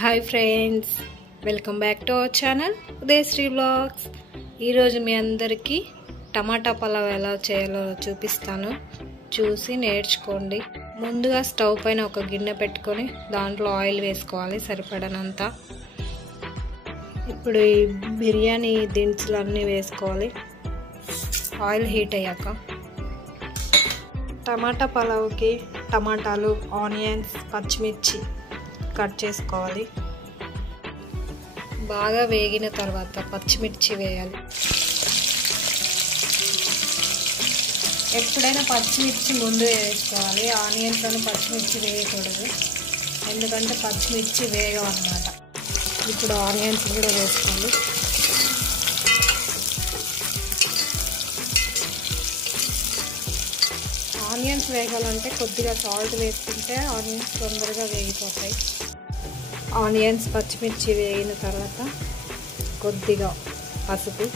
Hi friends, welcome back to our channel Udayasri vlogs. ఈరోజు మీ అందరికీ టమాటా పలావ్ ఎలా చేయాలో చూపిస్తాను, చూసి నేర్చుకోండి. ముందుగా స్టవ్ పైన ఒక గిన్నె పెట్టుకొని దాంట్లో ఆయిల్ వేసుకోవాలి సరిపడనంత. ఇప్పుడు ఈ బిర్యానీ దినుసులు అన్నీ వేసుకోవాలి. ఆయిల్ హీట్ అయ్యాక టమాటా పలావ్కి టమాటాలు, ఆనియన్స్, పచ్చిమిర్చి కట్ చేసుకోవాలి. బాగా వేగిన తర్వాత పచ్చిమిర్చి వేయాలి. ఎప్పుడైనా పచ్చిమిర్చి ముందు వేసుకోవాలి, ఆనియన్స్లోని పచ్చిమిర్చి వేయకూడదు, ఎందుకంటే పచ్చిమిర్చి వేయవు అన్నమాట. ఇప్పుడు ఆనియన్స్ కూడా వేసుకోవాలి. ఆనియన్స్ వేగాలంటే కొద్దిగా సాల్ట్ వేసుకుంటే ఆనియన్స్ తొందరగా వేగిపోతాయి. ఆనియన్స్, పచ్చిమిర్చి వేగిన తర్వాత కొద్దిగా పసుపు,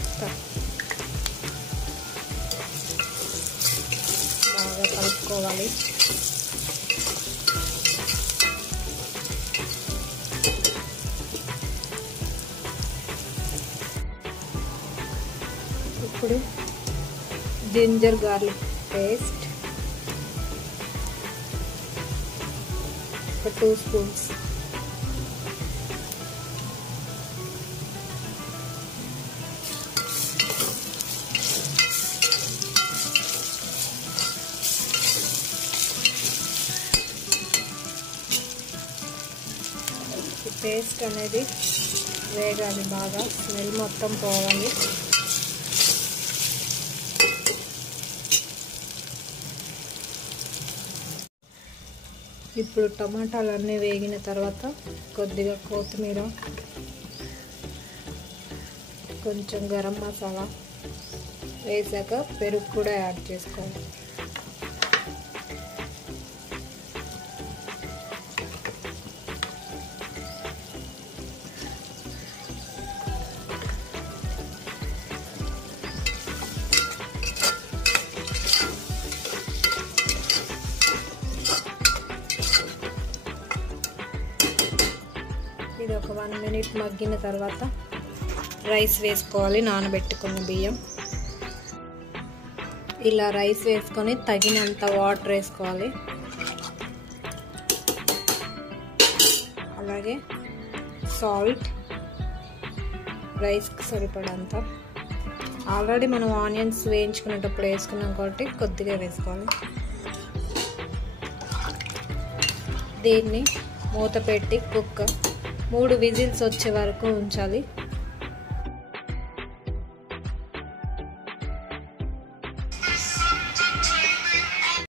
బాగా కలుపుకోవాలి. ఇప్పుడు జింజర్ గార్లిక్ పేస్ట్ ఒక 2 స్పూన్స్, పేస్ట్ అనేది వేగాలి, బాగా స్మెల్ మొత్తం పోవాలి. ఇప్పుడు టమాటాలు అన్నీ వేగిన తర్వాత కొద్దిగా కొత్తిమీర, కొంచెం గరం మసాలా వేసాక పెరుగు కూడా యాడ్ చేసుకోవాలి. ఇది ఒక 1 మినిట్ మగ్గిన తర్వాత రైస్ వేసుకోవాలి, నానబెట్టుకున్న బియ్యం. ఇలా రైస్ వేసుకొని తగినంత వాటర్ వేసుకోవాలి, అలాగే సాల్ట్ రైస్కి సరిపడంత. ఆల్రెడీ మనం ఆనియన్స్ వేయించుకునేటప్పుడు వేసుకున్నాం కాబట్టి కొద్దిగా వేసుకోవాలి. దీన్ని మూత పెట్టి 3 విజిల్స్ వచ్చే వరకు ఉంచాలి.